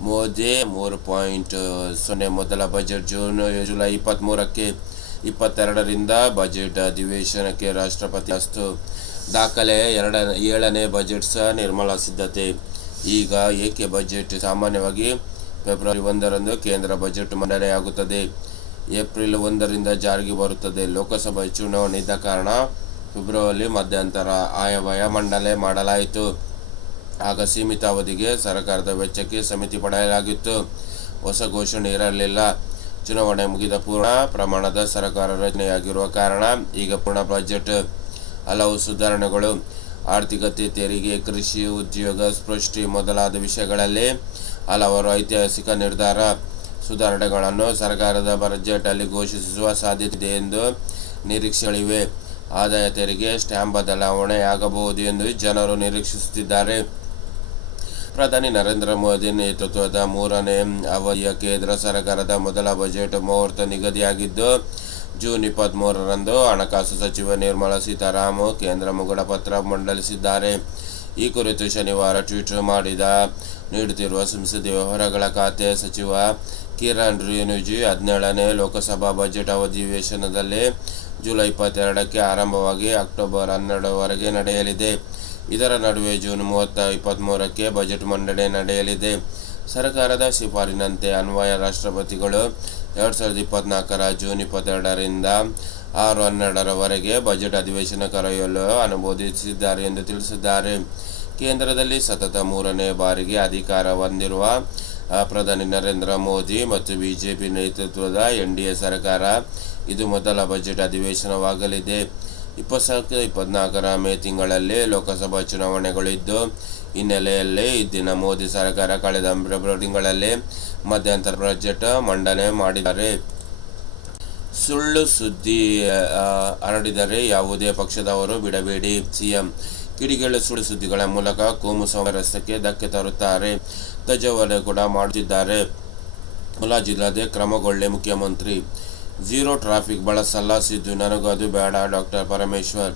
ಮೋದಿ ಮೂರು ಪಾಯಿಂಟ್ ಸೊನ್ನೆ ಮೊದಲ ಬಜೆಟ್ ಜೂನ್ ಜುಲೈ ಇಪ್ಪತ್ತ್ಮೂರಕ್ಕೆ ಇಪ್ಪತ್ತೆರಡರಿಂದ ಬಜೆಟ್ ಅಧಿವೇಶನಕ್ಕೆ ರಾಷ್ಟ್ರಪತಿ ಅಸ್ತು. ದಾಖಲೆ ಎರಡ, ಏಳನೇ ಬಜೆಟ್ ಸಹ ನಿರ್ಮಲಾ ಸಿದ್ಧತೆ. ಈಗ ಏಕೆ ಬಜೆಟ್ ಸಾಮಾನ್ಯವಾಗಿ ಫೆಬ್ರವರಿ ಒಂದರಂದು ಕೇಂದ್ರ ಬಜೆಟ್ ಮಂಡನೆಯಾಗುತ್ತದೆ? ಏಪ್ರಿಲ್ ಒಂದರಿಂದ ಜಾರಿಗೆ ಬರುತ್ತದೆ. ಲೋಕಸಭೆ ಚುನಾವಣೆ ಇದ್ದ ಕಾರಣ ಫೆಬ್ರವರಿ ಮಧ್ಯಂತರ ಆಯವ್ಯಯ ಮಂಡನೆ ಮಾಡಲಾಯಿತು. ಆಗ ಸೀಮಿತ ಅವಧಿಗೆ ಸರ್ಕಾರದ ವೆಚ್ಚಕ್ಕೆ ಸಮಿತಿ ಪಡೆಯಲಾಗಿತ್ತು. ಹೊಸ ಘೋಷಣೆ ಇರಲಿಲ್ಲ. ಚುನಾವಣೆ ಮುಗಿದ ಪೂರ್ಣ ಪ್ರಮಾಣದ ಸರ್ಕಾರ ರಚನೆಯಾಗಿರುವ ಕಾರಣ ಈಗ ಪೂರ್ಣ ಬಜೆಟ್. ಹಲವು ಸುಧಾರಣೆಗಳು. ಆರ್ಥಿಕತೆ, ತೆರಿಗೆ, ಕೃಷಿ, ಉದ್ಯೋಗ ಸೃಷ್ಟಿ ಮೊದಲಾದ ವಿಷಯಗಳಲ್ಲಿ ಹಲವಾರು ಐತಿಹಾಸಿಕ ನಿರ್ಧಾರ. ಸುಧಾರಣೆಗಳನ್ನು ಸರ್ಕಾರದ ಬಜೆಟಲ್ಲಿ ಘೋಷಿಸುವ ಸಾಧ್ಯತೆ ಎಂದು ನಿರೀಕ್ಷೆಗಳಿವೆ. ಆದಾಯ ತೆರಿಗೆ, ಸ್ಟ್ಯಾಂಪ್ ಬದಲಾವಣೆಯಾಗಬಹುದು ಎಂದು ಜನರು ನಿರೀಕ್ಷಿಸುತ್ತಿದ್ದಾರೆ. ಪ್ರಧಾನಿ ನರೇಂದ್ರ ಮೋದಿ ನೇತೃತ್ವದ ಮೂರನೇ ಅವಧಿಯ ಕೇಂದ್ರ ಸರ್ಕಾರದ ಮೊದಲ ಬಜೆಟ್ ಮುಹೂರ್ತ ನಿಗದಿಯಾಗಿದ್ದು, ಜೂನ್ ಇಪ್ಪತ್ತ್ಮೂರರಂದು ಹಣಕಾಸು ಸಚಿವ ನಿರ್ಮಲಾ ಸೀತಾರಾಮ್ ಕೇಂದ್ರ ಮುಗುಳ ಪತ್ರ ಮಂಡಲಿಸಿದ್ದಾರೆ. ಈ ಕುರಿತು ಶನಿವಾರ ಟ್ವೀಟ್ ಮಾಡಿದ, ನೀಡುತ್ತಿರುವ ಸಂಸದೀಯ ವ್ಯವಹಾರಗಳ ಖಾತೆ ಸಚಿವ ಕಿರಣ್ ರಿಜಿಜು ಹದಿನೇಳನೇ ಲೋಕಸಭಾ ಬಜೆಟ್ ಅಧಿವೇಶನದಲ್ಲಿ ಜುಲೈ ಇಪ್ಪತ್ತೆರಡಕ್ಕೆ ಆರಂಭವಾಗಿ ಅಕ್ಟೋಬರ್ ಹನ್ನೆರಡರವರೆಗೆ ನಡೆಯಲಿದೆ. ಇದರ ನಡುವೆ ಜೂನ್ ಮೂವತ್ತ ಇಪ್ಪತ್ತ್ಮೂರಕ್ಕೆ ಬಜೆಟ್ ಮಂಡನೆ ನಡೆಯಲಿದೆ. ಸರ್ಕಾರದ ಶಿಫಾರಿನಂತೆ ಅನ್ವಯ ರಾಷ್ಟ್ರಪತಿಗಳು ಎರಡ್ ಸಾವಿರದ ಇಪ್ಪತ್ನಾಲ್ಕರ ಜೂನ್ ಇಪ್ಪತ್ತೆರಡರಿಂದ ಆರು ಹನ್ನೆರಡರವರೆಗೆ ಬಜೆಟ್ ಅಧಿವೇಶನ ಕರೆಯಲು ಅನುಮೋದಿಸಿದ್ದಾರೆ ಎಂದು ತಿಳಿಸಿದ್ದಾರೆ. ಕೇಂದ್ರದಲ್ಲಿ ಸತತ ಮೂರನೇ ಬಾರಿಗೆ ಅಧಿಕಾರ ಹೊಂದಿರುವ ಪ್ರಧಾನಿ ನರೇಂದ್ರ ಮೋದಿ ಮತ್ತು ಬಿಜೆಪಿ ನೇತೃತ್ವದ ಎನ್ ಡಿ ಎ ಸರ್ಕಾರ ಇದು ಮೊದಲ ಬಜೆಟ್ ಅಧಿವೇಶನವಾಗಲಿದೆ. ಇಪ್ಪತ್ನಾಲ್ಕು ಇಪ್ಪತ್ನಾಲ್ಕರ ಮೇ ತಿಂಗಳಲ್ಲಿ ಲೋಕಸಭಾ ಚುನಾವಣೆಗಳಿದ್ದು, ಹಿನ್ನೆಲೆಯಲ್ಲಿ ಇದ್ದಿನ ಮೋದಿ ಸರ್ಕಾರ ಕಳೆದ ಫೆಬ್ರವರಿ ತಿಂಗಳಲ್ಲಿ ಮಧ್ಯಂತರ ಬಜೆಟ್ ಮಂಡನೆ ಮಾಡಿದ್ದಾರೆ. ಸುಳ್ಳು ಸುದ್ದಿ ಹರಡಿದರೆ ಯಾವುದೇ ಪಕ್ಷದವರು ಬಿಡಬೇಡಿ. ಸಿಎಂ ಕಿಡಿಗೇಳು ಸುಳ್ಳು ಸುದ್ದಿಗಳ ಮೂಲಕ ಕೋಮು ಸಮರಸ್ಯಕ್ಕೆ ಧಕ್ಕೆ ತರುತ್ತಾರೆ. ಧ್ವಜವರೆ ಕೂಡ ಮಾಡುತ್ತಿದ್ದಾರೆ. ಮುಲಾಜಿಲ್ಲದೆ ಕ್ರಮಗೊಳ್ಳೆ ಮುಖ್ಯಮಂತ್ರಿ ಝೀರೋ ಟ್ರಾಫಿಕ್ ಬಳಸಲ್ಲ, ಸಿದ್ದು ನನಗೂ ಅದು ಬೇಡ, ಡಾಕ್ಟರ್ ಪರಮೇಶ್ವರ್.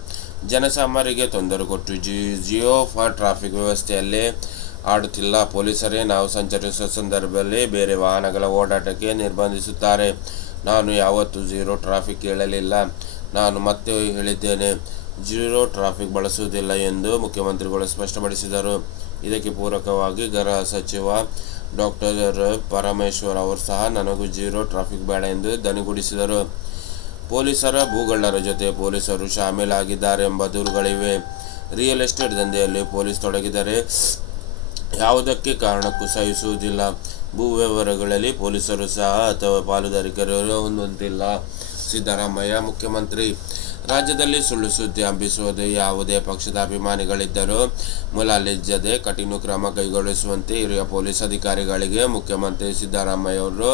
ಜನಸಾಮಾನ್ಯರಿಗೆ ತೊಂದರೆ ಕೊಟ್ಟು ಜಿ, ಜಿಯೋ ಫಾರ್ ಟ್ರಾಫಿಕ್ ವ್ಯವಸ್ಥೆಯಲ್ಲಿ ಆಡುತ್ತಿಲ್ಲ. ಪೊಲೀಸರೇ, ನಾವು ಸಂಚರಿಸುವ ಸಂದರ್ಭದಲ್ಲಿ ಬೇರೆ ವಾಹನಗಳ ಓಡಾಟಕ್ಕೆ ನಿರ್ಬಂಧಿಸುತ್ತಾರೆ. ನಾನು ಯಾವತ್ತೂ ಝೀರೋ ಟ್ರಾಫಿಕ್ ಹೇಳಲಿಲ್ಲ ನಾನು ಮತ್ತೆ ಹೇಳಿದ್ದೇನೆ ಝೀರೋ ಟ್ರಾಫಿಕ್ ಬಳಸುವುದಿಲ್ಲ ಎಂದು ಮುಖ್ಯಮಂತ್ರಿಗಳು ಸ್ಪಷ್ಟಪಡಿಸಿದರು. ಇದಕ್ಕೆ ಪೂರಕವಾಗಿ ಗೃಹ ಸಚಿವ ಡಾಕ್ಟರ್ ಪರಮೇಶ್ವರ್ ಅವರು ಸಹ ನನಗೂ ಜೀರೋ ಟ್ರಾಫಿಕ್ ಬೇಡ ಎಂದು ದನಿಗೂಡಿಸಿದರು. ಪೊಲೀಸರ ಭೂಗಳ್ಳರ ಜೊತೆ ಪೊಲೀಸರು ಶಾಮೀಲಾಗಿದ್ದಾರೆ ಎಂಬ ದೂರುಗಳಿವೆ. ರಿಯಲ್ ಎಸ್ಟೇಟ್ ದಂಧೆಯಲ್ಲಿ ಪೊಲೀಸ್ ತೊಡಗಿದರೆ ಯಾವುದಕ್ಕೆ ಕಾರಣಕ್ಕೂ ಸಹಿಸುವುದಿಲ್ಲ. ಭೂ ವ್ಯವಹಾರಗಳಲ್ಲಿ ಪೊಲೀಸರು ಸಹ ಅಥವಾ ಪಾಲುದಾರಿಕರು ಹೊಂದುವಂತಿಲ್ಲ ಸಿದ್ದರಾಮಯ್ಯ, ಮುಖ್ಯಮಂತ್ರಿ ರಾಜ್ಯದಲ್ಲಿ ಸುಳ್ಳು ಸುದ್ದಿ ಹಬ್ಬಿಸುವುದು ಯಾವುದೇ ಪಕ್ಷದ ಅಭಿಮಾನಿಗಳಿದ್ದರೂ ಮುಲಾಲಿಜ್ಜದೆ ಕಠಿಣ ಕ್ರಮ ಕೈಗೊಳಿಸುವಂತೆ ಹಿರಿಯ ಪೊಲೀಸ್ ಅಧಿಕಾರಿಗಳಿಗೆ ಮುಖ್ಯಮಂತ್ರಿ ಸಿದ್ದರಾಮಯ್ಯ ಅವರು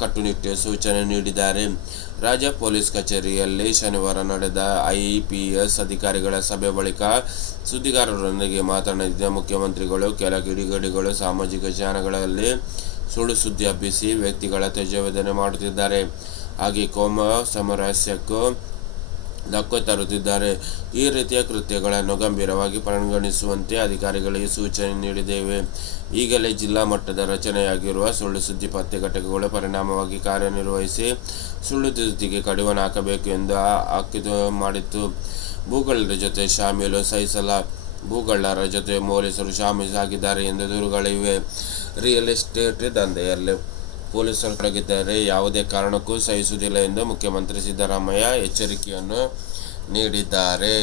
ಕಟ್ಟುನಿಟ್ಟಿನ ಸೂಚನೆ ನೀಡಿದ್ದಾರೆ. ರಾಜ್ಯ ಪೊಲೀಸ್ ಕಚೇರಿಯಲ್ಲಿ ಶನಿವಾರ ನಡೆದ ಐಪಿಎಸ್ ಅಧಿಕಾರಿಗಳ ಸಭೆ ಬಳಿಕ ಸುದ್ದಿಗಾರರೊಂದಿಗೆ ಮಾತನಾಡಿದ ಮುಖ್ಯಮಂತ್ರಿಗಳು, ಕೆಲ ಕಿಡಿಗಡಿಗಳು ಸಾಮಾಜಿಕ ಜಾಲಗಳಲ್ಲಿ ಸುಳ್ಳು ಸುದ್ದಿ ಹಬ್ಬಿಸಿ ವ್ಯಕ್ತಿಗಳ ತ್ಯಜವೇದನೆ ಮಾಡುತ್ತಿದ್ದಾರೆ. ಹಾಗೆ ಕೋಮ ಸಾಮರಸ್ಯಕ್ಕೂ ಧಕ್ಕೆ ತರುತ್ತಿದ್ದಾರೆ ಈ ರೀತಿಯ ಕೃತ್ಯಗಳನ್ನು ಗಂಭೀರವಾಗಿ ಪರಿಗಣಿಸುವಂತೆ ಅಧಿಕಾರಿಗಳಿಗೆ ಸೂಚನೆ ನೀಡಿದ್ದೇವೆ. ಈಗಲೇ ಜಿಲ್ಲಾ ಮಟ್ಟದ ರಚನೆಯಾಗಿರುವ ಸುಳ್ಳು ಸುದ್ದಿ ಪತ್ತೆ ಘಟಕಗಳು ಪರಿಣಾಮವಾಗಿ ಕಾರ್ಯನಿರ್ವಹಿಸಿ ಸುಳ್ಳು ಸುದ್ದಿಗೆ ಕಡಿವಾಣ ಹಾಕಬೇಕು ಎಂದು ಹಾಕಿತು ಮಾಡಿತ್ತು. ಭೂಗಳ್ಳರ ಜೊತೆ ಶಾಮೀಲು ಸಹಿಸಲ ಭೂಗಳ್ಳರ ಜೊತೆ ಪೊಲೀಸರು ಶಾಮೀಲಾಗಿದ್ದಾರೆ ಎಂದು ದೂರುಗಳಿವೆ. ರಿಯಲ್ ಎಸ್ಟೇಟ್ ದಂಧೆಯಲ್ಲಿ ಪೊಲೀಸರು ತೊಡಗಿದ್ದಾರೆ ಯಾವುದೇ ಕಾರಣಕ್ಕೂ ಸಹಿಸುವುದಿಲ್ಲ ಎಂದು ಮುಖ್ಯಮಂತ್ರಿ ಸಿದ್ದರಾಮಯ್ಯ ಎಚ್ಚರಿಕೆಯನ್ನು ನೀಡಿದ್ದಾರೆ.